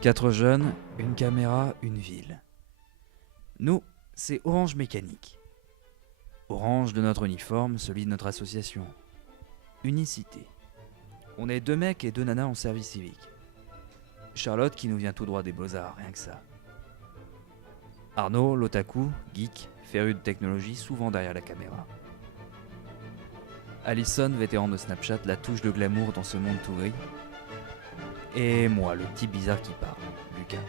4 jeunes, une caméra, une ville. Nous, c'est Orange Mécanique. Orange de notre uniforme, celui de notre association. Unicité. On est 2 mecs et 2 nanas en service civique. Charlotte qui nous vient tout droit des beaux-arts, rien que ça. Arnaud, l'otaku, geek, féru de technologie, souvent derrière la caméra. Alison, vétéran de Snapchat, la touche de glamour dans ce monde tout gris. Et moi, le petit bizarre qui parle, Lucas.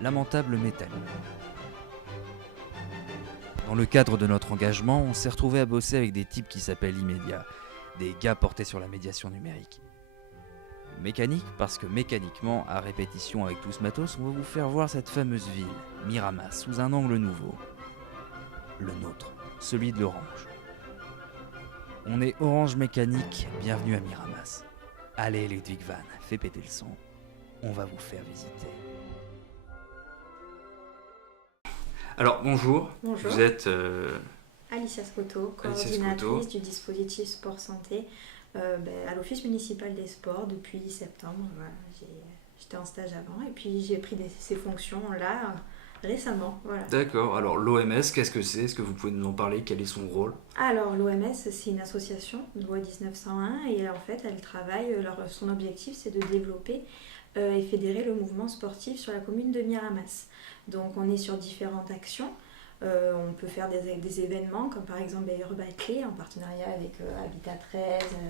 Lamentable métal. Dans le cadre de notre engagement, on s'est retrouvé à bosser avec des types qui s'appellent Immédiat, des gars portés sur la médiation numérique. Mécanique, parce que mécaniquement, à répétition avec tout ce matos, on va vous faire voir cette fameuse ville, Miramas, sous un angle nouveau. Le nôtre, celui de l'Orange. On est Orange Mécanique, bienvenue à Miramas. Allez Ludwig Van, fais péter le son, on va vous faire visiter. Alors bonjour, Bonjour. Vous êtes Alicia Scotto, Alicia coordinatrice Scotto. du dispositif Sport Santé à l'Office municipal des sports depuis septembre. Voilà, j'étais en stage avant et puis j'ai pris ces fonctions là récemment. Voilà. D'accord, alors l'OMS, qu'est-ce que c'est? Est-ce que vous pouvez nous en parler? Quel est son rôle? Alors l'OMS, c'est une association, loi 1901, et en fait elle travaille, son objectif c'est de développer et fédérer le mouvement sportif sur la commune de Miramas. Donc on est sur différentes actions. On peut faire des événements comme par exemple Bayer Baclay en partenariat avec Habitat 13,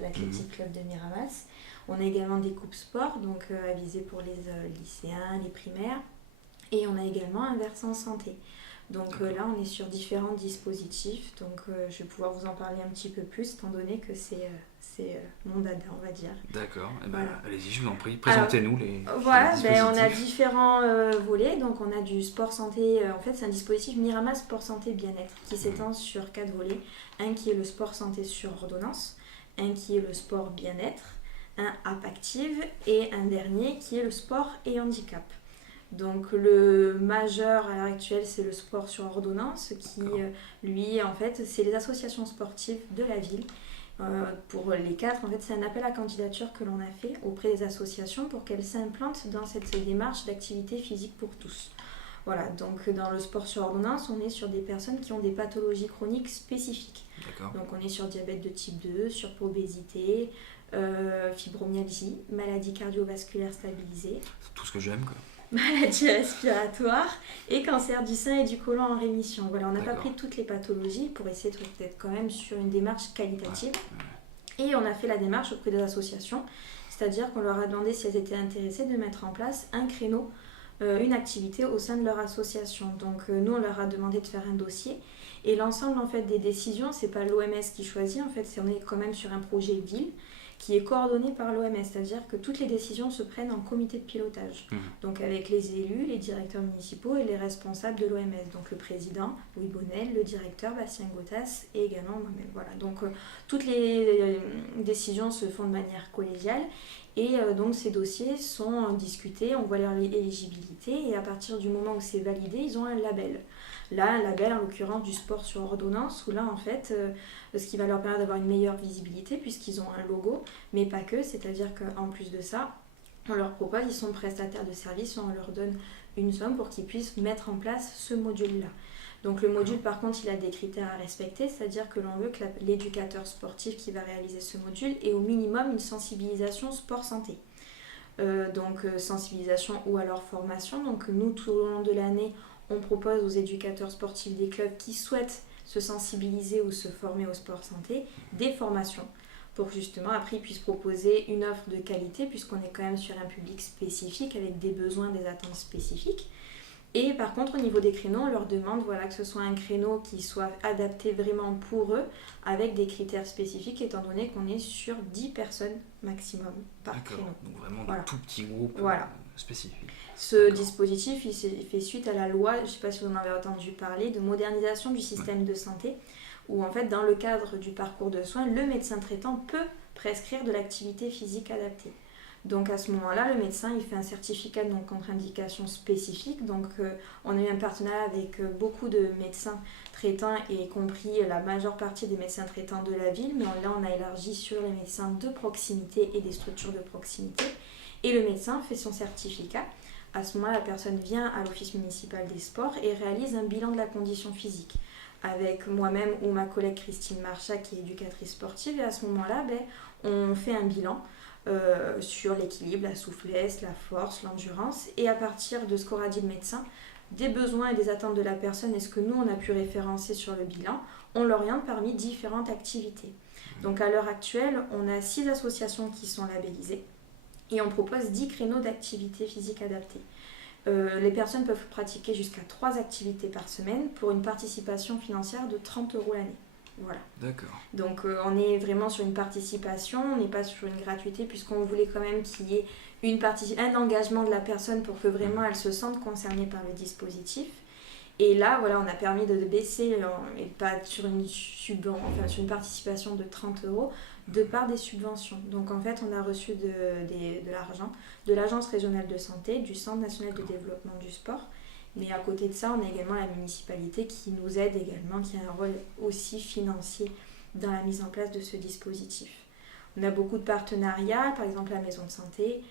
l'Athletic Club de Miramas. On a également des coupes sport, donc avisées pour les lycéens, les primaires. Et on a également un versant santé. Donc là, on est sur différents dispositifs. Donc je vais pouvoir vous en parler un petit peu plus, étant donné que c'est mon dada, on va dire. D'accord, eh ben, Voilà. allez-y, je vous en prie, présentez-nous les Voilà, dispositifs. on a différents volets. Donc on a du sport santé, en fait c'est un dispositif Miramas Sport Santé Bien-être qui s'étend sur 4 volets. Un qui est le sport santé sur ordonnance, un qui est le sport bien-être, un app active et un dernier qui est le sport et handicap. Donc le majeur à l'heure actuelle c'est le sport sur ordonnance qui lui en fait c'est les associations sportives de la ville. Pour les 4, en fait, c'est un appel à candidature que l'on a fait auprès des associations pour qu'elles s'implantent dans cette démarche d'activité physique pour tous. Voilà, donc dans le sport sur ordonnance, on est sur des personnes qui ont des pathologies chroniques spécifiques. D'accord. Donc on est sur diabète de type 2, surpoids, obésité, fibromyalgie, maladie cardiovasculaire stabilisée, C'est tout ce que j'aime, quoi. maladie respiratoire et cancer du sein et du côlon en rémission. Voilà, on n'a pas D'accord. pris toutes les pathologies pour essayer d'être quand même sur une démarche qualitative. Et on a fait la démarche auprès des associations, c'est-à-dire qu'on leur a demandé si elles étaient intéressées de mettre en place un créneau, une activité au sein de leur association. Donc nous, on leur a demandé de faire un dossier. Et l'ensemble en fait, des décisions, c'est pas l'OMS qui choisit, en fait, on est quand même sur un projet ville qui est coordonné par l'OMS, c'est-à-dire que toutes les décisions se prennent en comité de pilotage. Donc avec les élus, les directeurs municipaux et les responsables de l'OMS. Donc le président, Louis Bonnel, le directeur, Bastien Gottas et également moi-même. Voilà. Donc toutes les décisions se font de manière collégiale et donc ces dossiers sont discutés, on voit leur éligibilité et à partir du moment où c'est validé, ils ont un label. Là, un label en l'occurrence du sport sur ordonnance où là en fait ce qui va leur permettre d'avoir une meilleure visibilité puisqu'ils ont un logo, mais pas que, c'est-à-dire qu'en plus de ça, on leur propose, ils sont prestataires de services, on leur donne une somme pour qu'ils puissent mettre en place ce module-là. Donc le module par contre il a des critères à respecter, c'est-à-dire que l'on veut que l'éducateur sportif qui va réaliser ce module ait au minimum une sensibilisation sport-santé. Donc sensibilisation ou alors formation, donc nous tout au long de l'année on propose aux éducateurs sportifs des clubs qui souhaitent se sensibiliser ou se former au sport santé des formations pour justement après ils puissent proposer une offre de qualité puisqu'on est quand même sur un public spécifique avec des besoins, des attentes spécifiques. Et par contre au niveau des créneaux on leur demande que ce soit un créneau qui soit adapté vraiment pour eux avec des critères spécifiques étant donné qu'on est sur 10 personnes maximum par créneau. Donc vraiment de tout petits groupes spécifiques. Ce dispositif, il fait suite à la loi, je ne sais pas si vous en avez entendu parler, de modernisation du système de santé, où en fait, dans le cadre du parcours de soins, le médecin traitant peut prescrire de l'activité physique adaptée. Donc à ce moment-là, le médecin, il fait un certificat de contre-indication spécifique. Donc on a eu un partenariat avec beaucoup de médecins traitants, et y compris la majeure partie des médecins traitants de la ville, mais là on a élargi sur les médecins de proximité et des structures de proximité. et le médecin fait son certificat. À ce moment-là, la personne vient à l'office municipal des sports et réalise un bilan de la condition physique avec moi-même ou ma collègue Christine Marchak qui est éducatrice sportive, et à ce moment-là, on fait un bilan sur l'équilibre, la souplesse, la force, l'endurance, et à partir de ce qu'aura dit le médecin, des besoins et des attentes de la personne et ce que nous on a pu référencer sur le bilan, on l'oriente parmi différentes activités. Donc à l'heure actuelle, on a 6 associations qui sont labellisées et on propose 10 créneaux d'activité physique adaptée. Les personnes peuvent pratiquer jusqu'à 3 activités par semaine pour une participation financière de 30 € l'année. Voilà. D'accord. Donc on est vraiment sur une participation, on n'est pas sur une gratuité puisqu'on voulait quand même qu'il y ait un engagement de la personne pour que vraiment elle se sente concernée par le dispositif. Et là, voilà, on a permis de baisser, et pas sur sur une participation de 30 € de par des subventions. Donc en fait, on a reçu de l'argent de l'Agence régionale de santé, du Centre national de développement du sport. Mais à côté de ça, on a également la municipalité qui nous aide également, qui a un rôle aussi financier dans la mise en place de ce dispositif. On a beaucoup de partenariats, par exemple la maison de santé,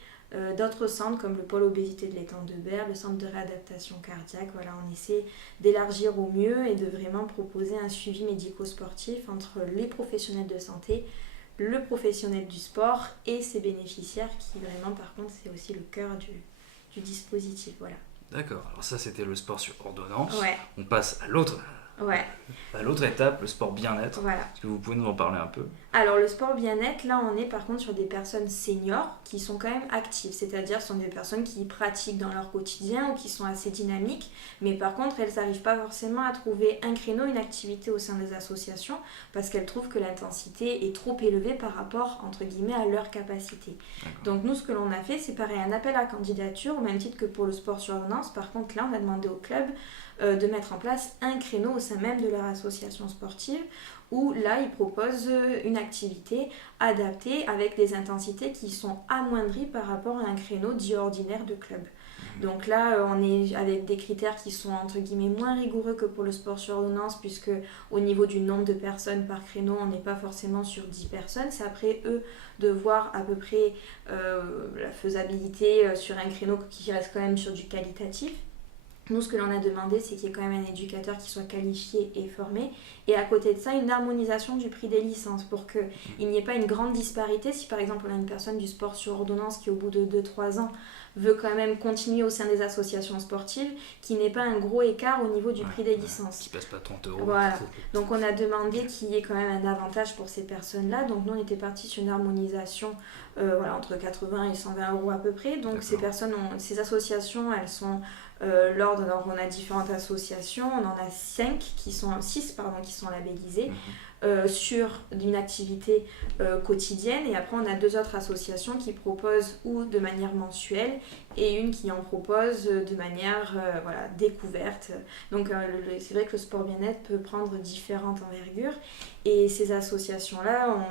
d'autres centres comme le pôle obésité de l'étang de Berre, le centre de réadaptation cardiaque. Voilà, on essaie d'élargir au mieux et de vraiment proposer un suivi médico-sportif entre les professionnels de santé, le professionnel du sport et ses bénéficiaires qui vraiment, par contre, c'est aussi le cœur du dispositif. Voilà. D'accord, alors ça c'était le sport sur ordonnance. Ouais. On passe à l'autre étape, le sport bien-être. Voilà. Est-ce que vous pouvez nous en parler un peu ? Alors le sport bien-être, là on est par contre sur des personnes seniors qui sont quand même actives, c'est-à-dire ce sont des personnes qui pratiquent dans leur quotidien ou qui sont assez dynamiques, mais par contre elles n'arrivent pas forcément à trouver un créneau, une activité au sein des associations parce qu'elles trouvent que l'intensité est trop élevée par rapport entre guillemets à leur capacité. Donc nous ce que l'on a fait, c'est pareil, un appel à candidature au même titre que pour le sport sur ordonnance. Par contre là on a demandé au club de mettre en place un créneau au sein même de leur association sportive où là ils proposent une activité adaptée avec des intensités qui sont amoindries par rapport à un créneau dit ordinaire de club. Donc là on est avec des critères qui sont entre guillemets moins rigoureux que pour le sport sur ordonnance, puisque au niveau du nombre de personnes par créneau on n'est pas forcément sur 10 personnes, c'est après eux de voir à peu près la faisabilité sur un créneau qui reste quand même sur du qualitatif. Nous, ce que l'on a demandé, c'est qu'il y ait quand même un éducateur qui soit qualifié et formé. Et à côté de ça, une harmonisation du prix des licences pour qu'il n'y ait pas une grande disparité. Si par exemple, on a une personne du sport sur ordonnance qui, au bout de 2-3 ans, veut quand même continuer au sein des associations sportives, qu'il n'y ait pas un gros écart au niveau du prix des licences. Qui passe pas 30 €. Voilà. Donc on a demandé qu'il y ait quand même un avantage pour ces personnes-là. Donc nous, on était partis sur une harmonisation entre 80 et 120 € à peu près. Donc ces associations, elles sont... donc on a différentes associations, on en a 6 qui sont labellisées sur une activité quotidienne, et après on a 2 autres associations qui proposent ou de manière mensuelle et une qui en propose de manière découverte. Donc c'est vrai que le sport bien-être peut prendre différentes envergures, et ces associations-là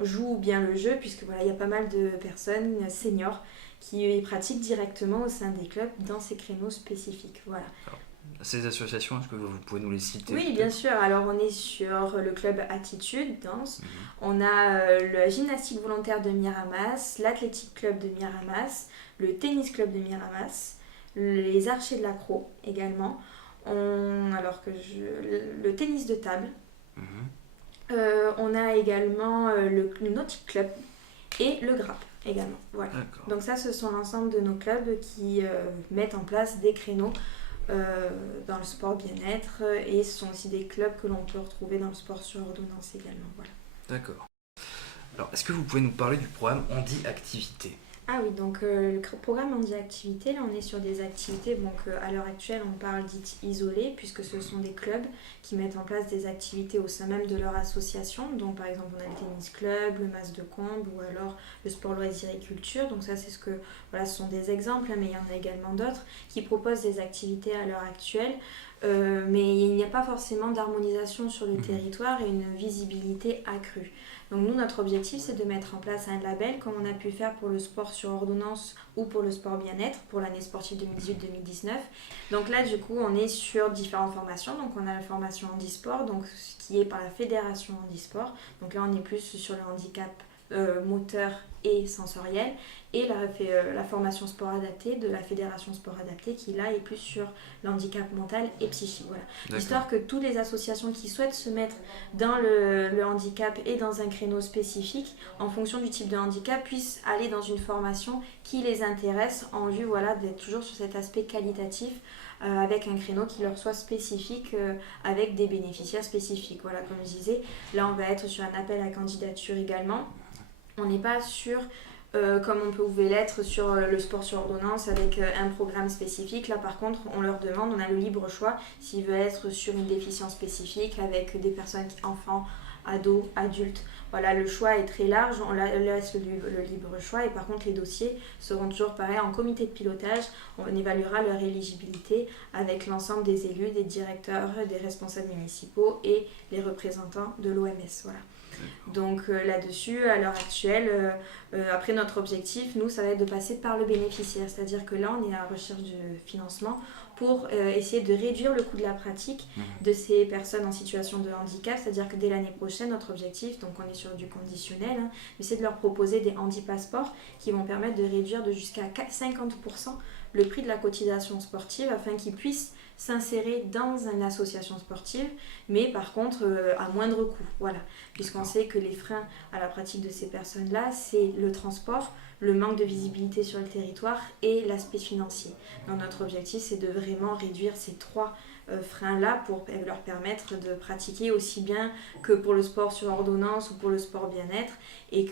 on joue bien le jeu puisque il y a pas mal de personnes seniors qui pratiquent directement au sein des clubs dans ces créneaux spécifiques. Voilà. Alors, ces associations, est-ce que vous pouvez nous les citer ? Oui, bien sûr. Alors, on est sur le club Attitude, danse. On a le gymnastique volontaire de Miramas, l'athlétique club de Miramas, le tennis club de Miramas, les archers de l'accro également. Le tennis de table. On a également le nautique club et le grappe également. Voilà. Donc ça, ce sont l'ensemble de nos clubs qui mettent en place des créneaux dans le sport bien-être, et ce sont aussi des clubs que l'on peut retrouver dans le sport sur ordonnance également. Voilà. D'accord. Alors, est-ce que vous pouvez nous parler du programme Handi Activité ? Ah oui, donc le programme Handi Activité, là on est sur des activités, à l'heure actuelle on parle dites isolées, puisque ce sont des clubs qui mettent en place des activités au sein même de leur association. Donc par exemple on a le tennis club, le mas de combe, ou alors le sport loisirs et culture. Donc ça c'est ce sont des exemples, mais il y en a également d'autres qui proposent des activités à l'heure actuelle. Mais il n'y a pas forcément d'harmonisation sur le territoire et une visibilité accrue. Donc nous, notre objectif, c'est de mettre en place un label comme on a pu faire pour le sport sur ordonnance ou pour le sport bien-être pour l'année sportive 2018-2019. Donc là, du coup, on est sur différentes formations. Donc on a la formation handisport, donc qui est par la fédération handisport. Donc là, on est plus sur le handicap moteur et sensoriel, et la formation sport adapté de la Fédération Sport Adapté qui là est plus sur l'handicap mental et psychique. Voilà. Histoire que toutes les associations qui souhaitent se mettre dans le handicap et dans un créneau spécifique en fonction du type de handicap puissent aller dans une formation qui les intéresse en vue d'être toujours sur cet aspect qualitatif avec un créneau qui leur soit spécifique avec des bénéficiaires spécifiques. Voilà, comme je disais, là on va être sur un appel à candidature également. On n'est pas sur comme on pouvait l'être sur le sport sur ordonnance avec un programme spécifique. Là par contre on leur demande, on a le libre choix s'ils veulent être sur une déficience spécifique avec des personnes, enfants, ados, adultes. Voilà, le choix est très large, on laisse le libre choix, et par contre les dossiers seront toujours pareils en comité de pilotage. On évaluera leur éligibilité avec l'ensemble des élus, des directeurs, des responsables municipaux et les représentants de l'OMS. Voilà. Donc là-dessus, à l'heure actuelle, après notre objectif, nous, ça va être de passer par le bénéficiaire. C'est-à-dire que là, on est à la recherche de financement pour essayer de réduire le coût de la pratique de ces personnes en situation de handicap. C'est-à-dire que dès l'année prochaine, notre objectif, donc on est sur du conditionnel, c'est de leur proposer des handi-passeports qui vont permettre de réduire de jusqu'à 50% le prix de la cotisation sportive afin qu'ils puissent s'insérer dans une association sportive, mais par contre à moindre coût. Voilà. Puisqu'on sait que les freins à la pratique de ces personnes-là, c'est le transport, le manque de visibilité sur le territoire et l'aspect financier. Donc notre objectif, c'est de vraiment réduire ces trois freins-là pour leur permettre de pratiquer aussi bien que pour le sport sur ordonnance ou pour le sport bien-être, et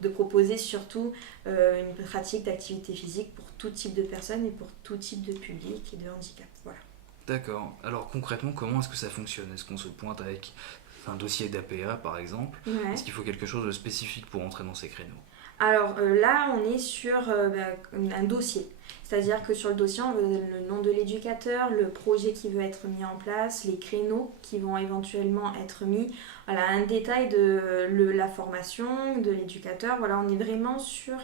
de proposer surtout une pratique d'activité physique pour tout type de personnes et pour tout type de public et de handicap. Voilà. D'accord. Alors concrètement, comment est-ce que ça fonctionne ? Est-ce qu'on se pointe avec un dossier d'APA par exemple ? Ouais. Est-ce qu'il faut quelque chose de spécifique pour entrer dans ces créneaux ? Alors là, on est sur un dossier. C'est-à-dire que sur le dossier, on veut le nom de l'éducateur, le projet qui veut être mis en place, les créneaux qui vont éventuellement être mis. Voilà, un détail de la formation de l'éducateur. Voilà, on est vraiment sur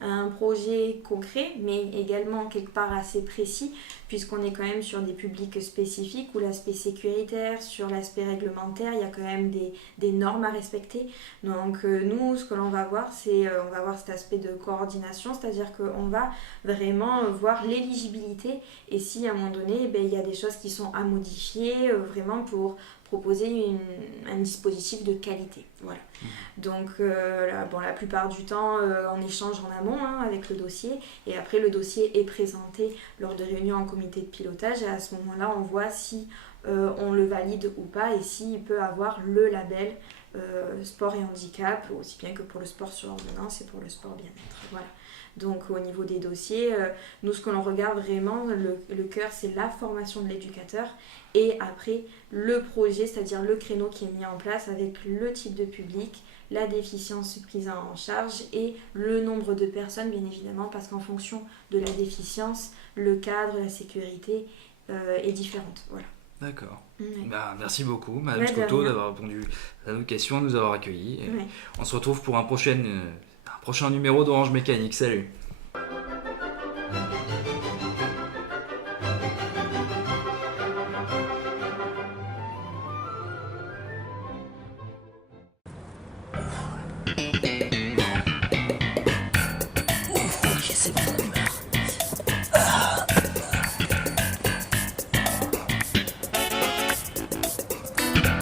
un projet concret, mais également quelque part assez précis, puisqu'on est quand même sur des publics spécifiques où l'aspect sécuritaire, sur l'aspect réglementaire, il y a quand même des normes à respecter. Donc nous, ce que l'on va voir, c'est on va voir cet aspect de coordination, c'est-à-dire qu'on va vraiment voir l'éligibilité et si à un moment donné, il y a des choses qui sont à modifier vraiment pour proposer un dispositif de qualité. Voilà. Donc la plupart du temps, on échange en amont avec le dossier, et après le dossier est présenté lors de réunions en comité de pilotage, et à ce moment-là, on voit si on le valide ou pas et s'il peut avoir le label sport et handicap, aussi bien que pour le sport sur ordonnance et pour le sport bien-être. Voilà. Donc au niveau des dossiers, nous ce que l'on regarde vraiment, le cœur, c'est la formation de l'éducateur, et après le projet, c'est-à-dire le créneau qui est mis en place avec le type de public, la déficience prise en charge et le nombre de personnes, bien évidemment, parce qu'en fonction de la déficience, le cadre, la sécurité est différente. Voilà. D'accord. Ouais. Merci beaucoup, Madame Scotto, d'avoir répondu à nos questions, de nous avoir accueillis. On se retrouve pour un prochain numéro d'Orange Mécanique. Salut.